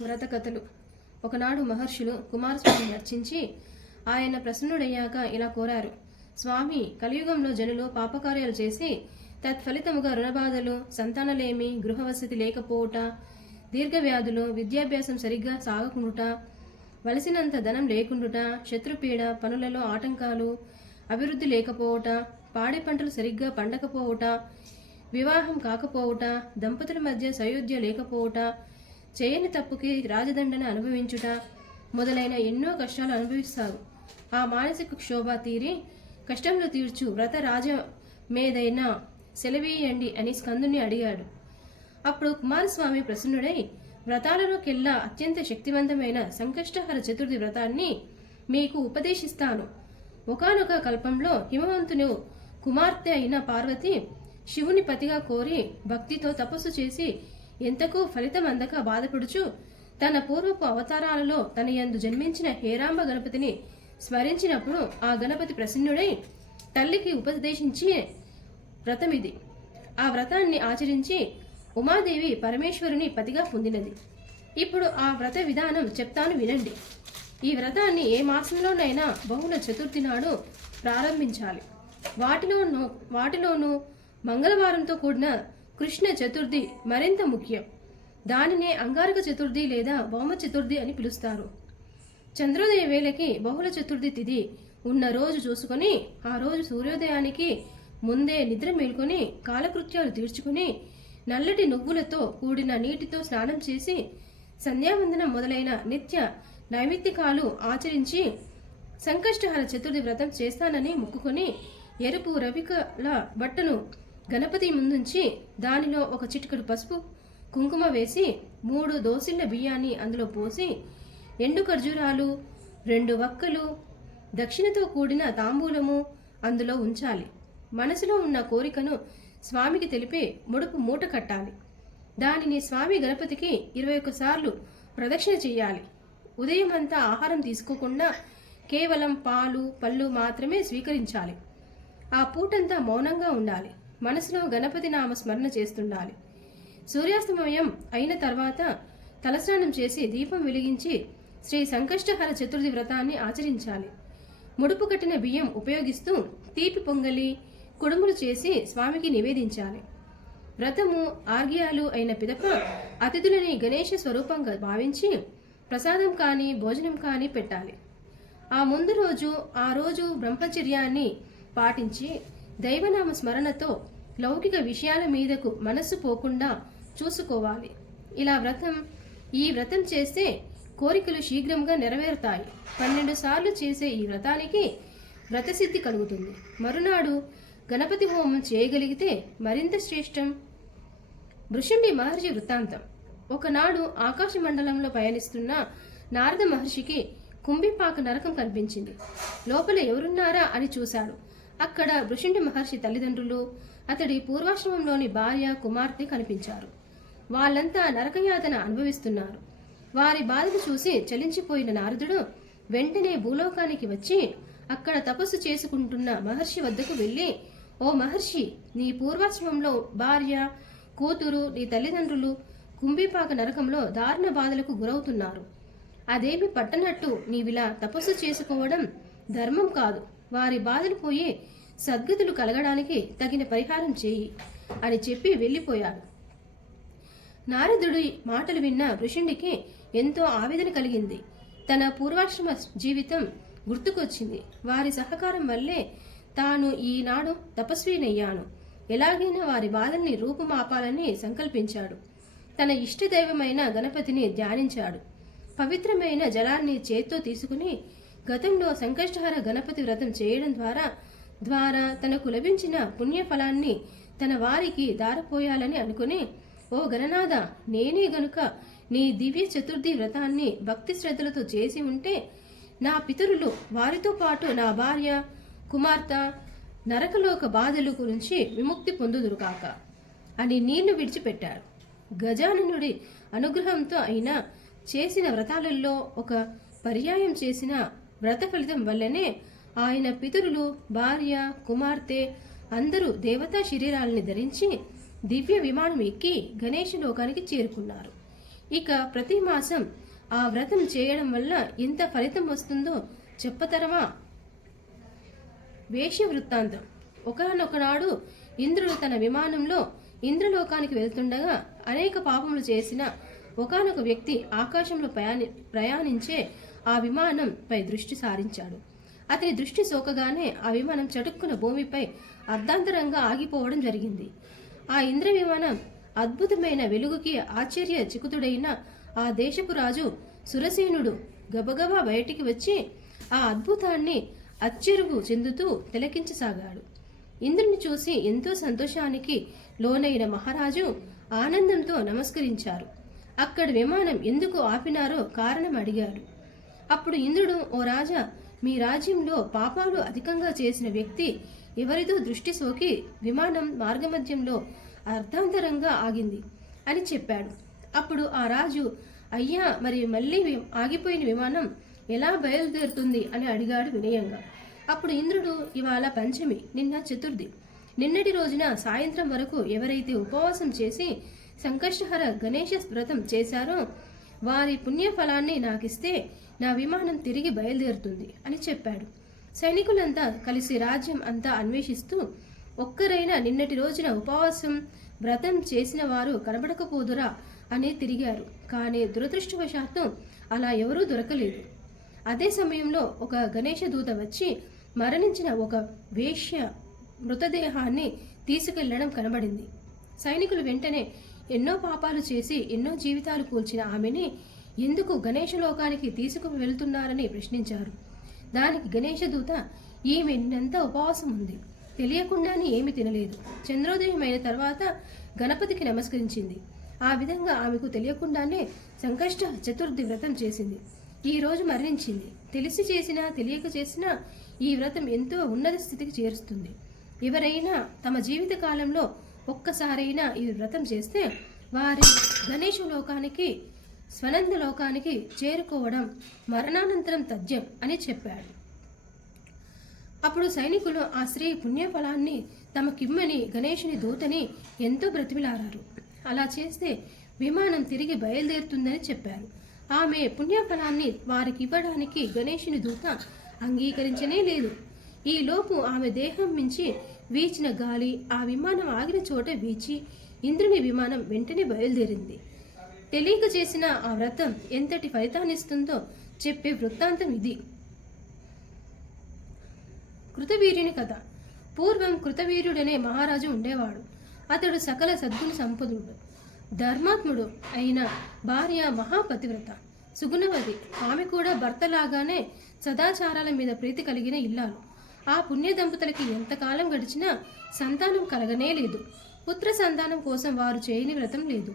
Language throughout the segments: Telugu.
వ్రత కథలు ఒకనాడు మహర్షులు కుమారస్వామిని అర్చించి ఆయన ప్రసన్నుడయ్యాక ఇలా కోరారు. స్వామి కలియుగంలో జనులు పాపకార్యాలు చేసి తత్ఫలితముగా రుణబాధలు సంతానలేమి గృహవసతి లేకపోవుట దీర్ఘవ్యాధులు విద్యాభ్యాసం సరిగ్గా సాగకుండుట వలసినంత ధనం లేకుండుట శత్రుపీడ పనులలో ఆటంకాలు అభివృద్ధి లేకపోవుట పాడి పంటలు సరిగ్గా పండకపోవుట వివాహం కాకపోవుట దంపతుల మధ్య సయోధ్య లేకపోవుట చేయని తప్పుకి రాజదండన అనుభవించుట మొదలైన ఎన్నో కష్టాలు అనుభవిస్తారు ఆ మానసిక క్షోభ తీరి కష్టంలో తీర్చు వ్రత రాజ మీదైనా సెలవేయండి అని స్కందుని అడిగాడు. అప్పుడు కుమారస్వామి ప్రసన్నుడై వ్రతాలలోకెల్లా అత్యంత శక్తివంతమైన సంకష్టహర చతుర్థి వ్రతాన్ని మీకు ఉపదేశిస్తాను. ఒకానొక కల్పంలో హిమవంతుని కుమార్తె అయిన పార్వతి శివుని పతిగా కోరి భక్తితో తపస్సు చేసి ఎంతకు ఫలితం అందక బాధపడుచు తన పూర్వపు అవతారాలలో తన యందు జన్మించిన హేరాంబ గణపతిని స్మరించినప్పుడు ఆ గణపతి ప్రసన్నుడై తల్లికి ఉపదేశించి వ్రతమిది. ఆ వ్రతాన్ని ఆచరించి ఉమాదేవి పరమేశ్వరుని పతిగా పొందినది. ఇప్పుడు ఆ వ్రత విధానం చెప్తాను వినండి. ఈ వ్రతాన్ని ఏ మాసంలోనైనా బహుళ చతుర్థి నాడు ప్రారంభించాలి. వాటిలోనూ వాటిలోనూ మంగళవారంతో కూడిన కృష్ణ చతుర్థి మరింత ముఖ్యం. దానినే అంగారక చతుర్థి లేదా భౌమ చతుర్థి అని పిలుస్తారు. చంద్రోదయ వేళకి బహుళ చతుర్థి తిథి ఉన్న రోజు చూసుకొని ఆ రోజు సూర్యోదయానికి ముందే నిద్ర మేల్కొని కాలకృత్యాలు తీర్చుకుని నల్లటి నువ్వులతో కూడిన నీటితో స్నానం చేసి సంధ్యావందనం మొదలైన నిత్య నైమిత్తికాలు ఆచరించి సంకష్టహర చతుర్థి వ్రతం చేస్తానని మొక్కుకొని ఎరుపు రవికల బట్టను గణపతి ముందుంచి దానిలో ఒక చిటికెడు పసుపు కుంకుమ వేసి మూడు దోసిళ్ళ బియ్యాన్ని అందులో పోసి ఎండు ఖర్జూరాలు రెండు వక్కలు దక్షిణతో కూడిన తాంబూలము అందులో ఉంచాలి. మనసులో ఉన్న కోరికను స్వామికి తెలిపి ముడుపు మూట కట్టాలి. దానిని స్వామి గణపతికి ఇరవై సార్లు ప్రదక్షిణ చేయాలి. ఉదయం అంతా ఆహారం తీసుకోకుండా కేవలం పాలు పళ్ళు మాత్రమే స్వీకరించాలి. ఆ పూటంతా మౌనంగా ఉండాలి. మనసులో గణపతి నామ స్మరణ చేస్తుండాలి. సూర్యాస్తమయం అయిన తర్వాత తలస్నానం చేసి దీపం వెలిగించి శ్రీ సంకష్టహర చతుర్థి వ్రతాన్ని ఆచరించాలి. ముడుపు కట్టిన బియ్యం ఉపయోగిస్తూ తీపి పొంగలి కుడుములు చేసి స్వామికి నివేదించాలి. వ్రతము ఆర్గ్యాలు అయిన పిదప అతిథులని గణేష స్వరూపంగా భావించి ప్రసాదం కానీ భోజనం కానీ పెట్టాలి. ఆ ముందు రోజు ఆ రోజు బ్రహ్మచర్యాన్ని పాటించి దైవనామ స్మరణతో లౌకిక విషయాల మీదకు మనస్సు పోకుండా చూసుకోవాలి. ఇలా వ్రతం ఈ వ్రతం చేస్తే కోరికలు శీఘ్రంగా నెరవేరుతాయి. పన్నెండు సార్లు చేసే ఈ వ్రతానికి వ్రతసిద్ధి కలుగుతుంది. మరునాడు గణపతి హోమం చేయగలిగితే మరింత శ్రేష్టం. భృషుండి మహర్షి వృత్తాంతం. ఒకనాడు ఆకాశ మండలంలో పయనిస్తున్న నారద మహర్షికి కుంభిపాక నరకం కనిపించింది. లోపల ఎవరున్నారా అని చూశాడు. అక్కడ భృషుండి మహర్షి తల్లిదండ్రులు అతడి పూర్వాశ్రమంలోని భార్య కుమార్తె కనిపించారు. వాళ్ళంతా నరకయాతన అనుభవిస్తున్నారు. వారి బాధను చూసి చలించిపోయిన నారదుడు వెంటనే భూలోకానికి వచ్చి అక్కడ తపస్సు చేసుకుంటున్న మహర్షి వద్దకు వెళ్ళి ఓ మహర్షి నీ పూర్వాశ్రమంలో భార్య కూతురు నీ తల్లిదండ్రులు కుంభిపాక నరకంలో దారుణ బాధలకు గురవుతున్నారు. అదేమి పట్టనట్టు నీవిలా తపస్సు చేసుకోవడం ధర్మం కాదు. వారి బాధలు పోయి సద్గతులు కలగడానికి తగిన పరిహారం చేయి అని చెప్పి వెళ్ళిపోయాడు. నారదుడి మాటలు విన్న ఋషుండికి ఎంతో ఆవేదన కలిగింది. తన పూర్వాశ్రమ జీవితం గుర్తుకొచ్చింది. వారి సహకారం వల్లే తాను ఈనాడు తపస్వినయ్యాను. ఎలాగైనా వారి బాధల్ని రూపుమాపాలని సంకల్పించాడు. తన ఇష్టదైవమైన గణపతిని ధ్యానించాడు. పవిత్రమైన జలాన్ని చేత్తో తీసుకుని గతంలో సంకష్టహర గణపతి వ్రతం చేయడం ద్వారా ద్వారా తనకు లభించిన పుణ్యఫలాన్ని తన వారికి దారపోయాలని అనుకుని ఓ గణనాథ నేనే గనుక నీ దివ్య చతుర్థి వ్రతాన్ని భక్తి శ్రద్ధలతో చేసి ఉంటే నా పితరులు వారితో పాటు నా భార్య కుమార్తె నరకలోక బాధలు గురించి విముక్తి పొందుదురు కాక అని నీళ్ళు విడిచిపెట్టాడు గజాననుడి అనుగ్రహంతో అయినా చేసిన వ్రతాలలో ఒక పర్యాయం చేసిన వ్రత ఫలితం వల్లనే ఆయన పితరులు భార్య కుమార్తె అందరూ దేవతా శరీరాలని ధరించి దివ్య విమానం ఎక్కి గణేష లోకానికి చేరుకున్నారు. ఇక ప్రతి మాసం ఆ వ్రతం చేయడం వల్ల ఎంత ఫలితం వస్తుందో చెప్పతరమా? వేష్య వృత్తాంతం ఒకనొకనాడు ఇంద్రుడు తన విమానంలో ఇంద్రలోకానికి వెళ్తుండగా అనేక పాపములు చేసిన ఒకానొక వ్యక్తి ఆకాశంలో ప్రయాణి ప్రయాణించే ఆ విమానంపై దృష్టి సారించాడు. అతని దృష్టి సోకగానే ఆ విమానం చటుక్కున భూమిపై అర్ధాంతరంగా ఆగిపోవడం జరిగింది. ఆ ఇంద్ర విమానం అద్భుతమైన వెలుగుకి ఆశ్చర్య చికుతుడైన ఆ దేశపు రాజు సురసేనుడు గబగబా బయటికి వచ్చి ఆ అద్భుతాన్ని అచ్చెరుగు చెందుతూ తిలకించసాగాడు. ఇంద్రుని చూసి ఎంతో సంతోషానికి లోనైన మహారాజు ఆనందంతో నమస్కరించారు. అక్కడ విమానం ఎందుకు ఆపినారో కారణం అడిగాడు. అప్పుడు ఇంద్రుడు ఓ రాజా మీ రాజ్యంలో పాపాలు అధికంగా చేసిన వ్యక్తి ఎవరిదో దృష్టి సోకి విమానం మార్గమధ్యంలో అర్ధాంతరంగా ఆగింది అని చెప్పాడు. అప్పుడు ఆ రాజు అయ్యా మరి మళ్ళీ ఆగిపోయిన విమానం ఎలా బయలుదేరుతుంది? అని అడిగాడు వినయంగా. అప్పుడు ఇంద్రుడు ఇవాళ పంచమి నిన్న చతుర్థి. నిన్నటి రోజున సాయంత్రం వరకు ఎవరైతే ఉపవాసం చేసి సంకష్టహర గణేష వ్రతం చేశారో వారి పుణ్యఫలాన్ని నాకిస్తే నా విమానం తిరిగి బయలుదేరుతుంది అని చెప్పాడు. సైనికులంతా కలిసి రాజ్యం అంతా అన్వేషిస్తూ ఒక్కరైనా నిన్నటి రోజున ఉపవాసం వ్రతం చేసిన వారు కనబడకపోదురా అని తిరిగారు. కానీ దురదృష్టవశాత్తు అలా ఎవరూ దొరకలేదు. అదే సమయంలో ఒక గణేష దూత వచ్చి మరణించిన ఒక వేష్య మృతదేహాన్ని తీసుకెళ్ళడం కనబడింది. సైనికులు వెంటనే ఎన్నో పాపాలు చేసి ఎన్నో జీవితాలు కూల్చిన ఆమెని ఎందుకు గణేష లోకానికి తీసుకు వెళ్తున్నారని ప్రశ్నించారు. దానికి గణేష దూత ఈమె నిన్నంతా ఉపవాసం ఉంది. తెలియకుండానే ఏమి తినలేదు. చంద్రోదయం అయిన తర్వాత గణపతికి నమస్కరించింది. ఆ విధంగా ఆమెకు తెలియకుండానే సంకష్ట చతుర్థి వ్రతం చేసింది. ఈ రోజు మరణించింది. తెలిసి చేసినా తెలియక చేసినా ఈ వ్రతం ఎంతో ఉన్నత స్థితికి చేరుస్తుంది. ఎవరైనా తమ జీవిత కాలంలో ఒక్కసారైనా ఈ వ్రతం చేస్తే వారి గణేష లోకానికి స్వనంద లోకానికి చేరుకోవడం మరణానంతరం తథ్యం అని చెప్పాడు. అప్పుడు సైనికులు ఆ స్త్రీ పుణ్యఫలాన్ని తమకిమ్మని గణేషుని దూతని ఎంతో బ్రతిమిలారారు. అలా చేస్తే విమానం తిరిగి బయలుదేరుతుందని చెప్పారు. ఆమె పుణ్యఫలాన్ని వారికి ఇవ్వడానికి గణేషుని దూత అంగీకరించనే లేదు. ఈ లోపు ఆమె దేహం మించి వీచిన గాలి ఆ విమానం ఆగిన చోట వీచి ఇంద్రుని విమానం వెంటనే బయలుదేరింది. తెలియక చేసిన ఆ వ్రతం ఎంతటి ఫలితాన్నిస్తుందో చెప్పే వృత్తాంతం ఇది. కృతవీర్యుని కథ. పూర్వం కృతవీర్యుడనే మహారాజు ఉండేవాడు. అతడు సకల సద్గుణ సంపదుడు ధర్మాత్ముడు అయిన భార్య మహాపతివ్రత. సుగుణవతి. ఆమె కూడా భర్తలాగానే సదాచారాల మీద ప్రీతి కలిగిన ఇల్లాలు. ఆ పుణ్య దంపతులకి ఎంతకాలం గడిచినా సంతానం కలగనే లేదు. పుత్ర సంతానం కోసం వారు చేయని వ్రతం లేదు.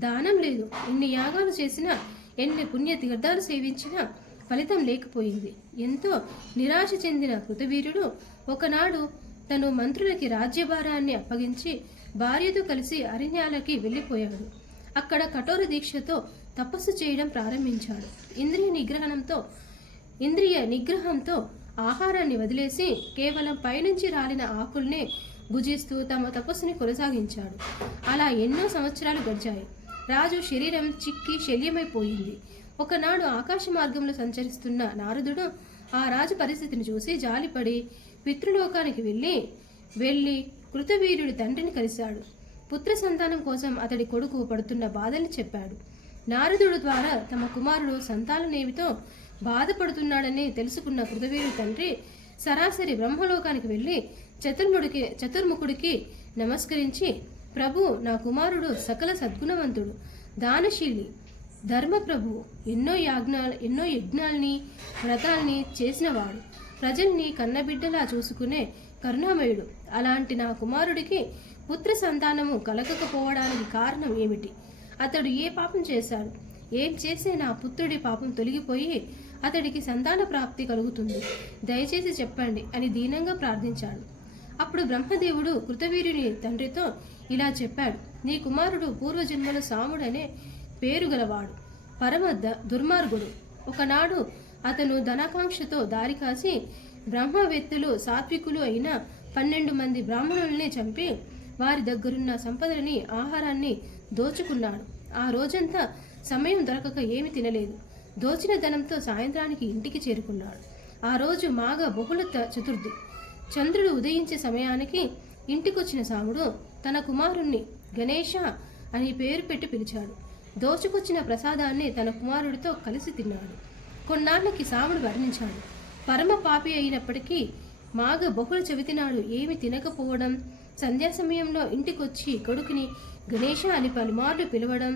దానం లేదు. ఎన్ని యాగాలు చేసినా ఎన్ని పుణ్య తీర్థాలు సేవించినా ఫలితం లేకపోయింది. ఎంతో నిరాశ చెందిన కృతవీరుడు ఒకనాడు తను మంత్రులకి రాజ్యభారాన్ని అప్పగించి భార్యతో కలిసి అరణ్యాలకి వెళ్ళిపోయాడు. అక్కడ కఠోర దీక్షతో తపస్సు చేయడం ప్రారంభించాడు. ఇంద్రియ నిగ్రహణంతో ఇంద్రియ నిగ్రహంతో ఆహారాన్ని వదిలేసి కేవలం పైనుంచి రాలిన ఆకుల్నే భుజిస్తూ తమ తపస్సుని కొనసాగించాడు. అలా ఎన్నో సంవత్సరాలు గడిచాయి. రాజు శరీరం చిక్కి శల్యమైపోయింది. ఒకనాడు ఆకాశ మార్గంలో సంచరిస్తున్న నారదుడు ఆ రాజు పరిస్థితిని చూసి జాలిపడి పితృలోకానికి వెళ్ళి వెళ్ళి కృతవీర్యుడి తండ్రిని కలిశాడు. పుత్ర సంతానం కోసం అతడి కొడుకు పడుతున్న బాధల్ని చెప్పాడు. నారదుడు ద్వారా తమ కుమారుడు సంతాననేమితో బాధపడుతున్నాడని తెలుసుకున్న కృతవీరుడి తండ్రి సరాసరి బ్రహ్మలోకానికి వెళ్ళి చతుర్ముడికి చతుర్ముఖుడికి నమస్కరించి ప్రభు నా కుమారుడు సకల సద్గుణవంతుడు దానశీలి ధర్మప్రభు ఎన్నో యాజ్ఞాలు ఎన్నో యజ్ఞాల్ని వ్రతాల్ని చేసినవాడు. ప్రజల్ని కన్నబిడ్డలా చూసుకునే కరుణామయుడు. అలాంటి నా కుమారుడికి పుత్ర సంతానము కలగకపోవడానికి కారణం ఏమిటి? అతడు ఏ పాపం చేశాడు? ఏం చేసే నా పుత్రుడి పాపం తొలగిపోయి అతడికి సంతాన ప్రాప్తి కలుగుతుంది. దయచేసి చెప్పండి అని దీనంగా ప్రార్థించాడు. అప్పుడు బ్రహ్మదేవుడు కృతవీరుని తండ్రితో ఇలా చెప్పాడు. నీ కుమారుడు పూర్వజన్మల సాముడనే పేరు గలవాడు పరమ దుర్మార్గుడు. ఒకనాడు అతను ధనాకాంక్షతో దారి కాసి బ్రహ్మవేత్తలు సాత్వికులు అయిన పన్నెండు మంది బ్రాహ్మణుల్ని చంపి వారి దగ్గరున్న సంపదలని ఆహారాన్ని దోచుకున్నాడు. ఆ రోజంతా సమయం దొరకక ఏమి తినలేదు. దోచిన ధనంతో సాయంత్రానికి ఇంటికి చేరుకున్నాడు. ఆ రోజు మాఘ బహుళ చతుర్థి. చంద్రుడు ఉదయించే సమయానికి ఇంటికొచ్చిన సాముడు తన కుమారుణ్ణి గణేష అని పేరు పెట్టి పిలిచాడు. దోచుకొచ్చిన ప్రసాదాన్ని తన కుమారుడితో కలిసి తిన్నాడు. కొన్నాళ్ళకి సాముడు వర్ణించాడు పరమ పాపి అయినప్పటికీ మాఘ బహుళ చవితినాడు ఏమి తినకపోవడం సంధ్యా సమయంలో ఇంటికొచ్చి కొడుకుని గణేష అని పలుమార్లు పిలవడం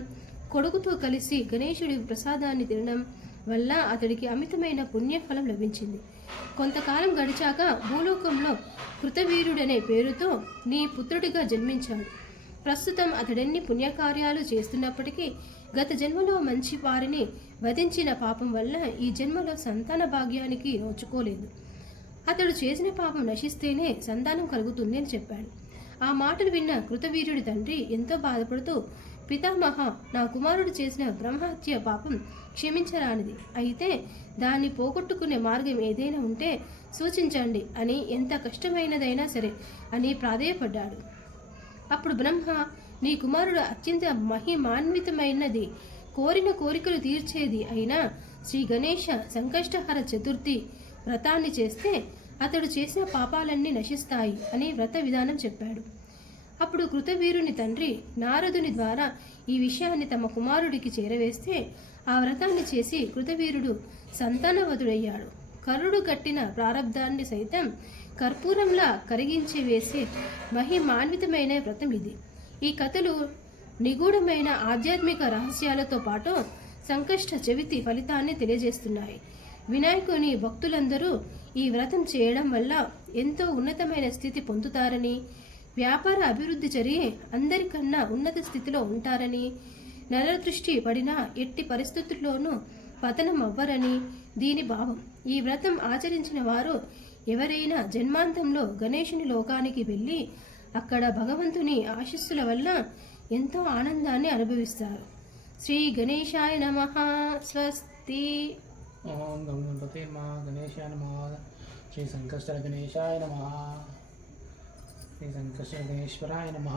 కొడుకుతో కలిసి గణేశుడి ప్రసాదాన్ని తినడం వల్ల అతడికి అమితమైన పుణ్యఫలం లభించింది. కొంతకాలం గడిచాక భూలోకంలో కృతవీరుడనే పేరుతో నీ పుత్రుడిగా జన్మించాడు. ప్రస్తుతం అతడెన్ని పుణ్యకార్యాలు చేస్తున్నప్పటికీ గత జన్మలో మంచి వారిని వధించిన పాపం వల్ల ఈ జన్మలో సంతాన భాగ్యానికి నోచుకోలేదు. అతడు చేసిన పాపం నశిస్తేనే సంతానం కలుగుతుంది అని చెప్పాడు. ఆ మాటలు విన్న కృతవీరుడి తండ్రి ఎంతో బాధపడుతూ పితామహ నా కుమారుడు చేసిన బ్రహ్మహత్య పాపం క్షమించరానిది. అయితే దాన్ని పోగొట్టుకునే మార్గం ఏదైనా ఉంటే సూచించండి అని ఎంత కష్టమైనదైనా సరే అని ప్రాధేయపడ్డాడు. అప్పుడు బ్రహ్మ నీ కుమారుడు అత్యంత మహిమాన్వితమైనది కోరిన కోరికలు తీర్చేది అయినా శ్రీ గణేష సంకష్టహర చతుర్థి వ్రతాన్ని చేస్తే అతడు చేసిన పాపాలన్నీ నశిస్తాయి అని వ్రత విధానం చెప్పాడు. అప్పుడు కృతవీరుని తండ్రి నారదుని ద్వారా ఈ విషయాన్ని తమ కుమారుడికి చేరవేస్తే ఆ వ్రతాన్ని చేసి కృతవీరుడు సంతానవతుడయ్యాడు. కరుడు కట్టిన ప్రారంధాన్ని సైతం కర్పూరంలా కరిగించి వేసే మహిమాన్వితమైన వ్రతం ఇది. ఈ కథలు నిగూఢమైన ఆధ్యాత్మిక రహస్యాలతో పాటు సంకష్ట చవితి ఫలితాన్ని తెలియజేస్తున్నాయి. వినాయకుని భక్తులందరూ ఈ వ్రతం చేయడం వల్ల ఎంతో ఉన్నతమైన స్థితి పొందుతారని వ్యాపార అభివృద్ధి జరిగి అందరికన్నా ఉన్నత స్థితిలో ఉంటారని నరదృష్టి పడినా ఎట్టి పరిస్థితుల్లోనూ పతనం అవ్వరని దీని భావం. ఈ వ్రతం ఆచరించిన వారు ఎవరైనా జన్మాంతంలో గణేశుని లోకానికి వెళ్ళి అక్కడ భగవంతుని ఆశస్సుల వల్ల ఎంతో ఆనందాన్ని అనుభవిస్తారు. శ్రీ గణేశాయ నమ. స్వస్తి. ఓం గం మా గణేశాయ నమ. శ్రీ సంకష్టర గణేశాయ నమ. శ్రీ సంకష్టర గణేశ్వరాయ నమ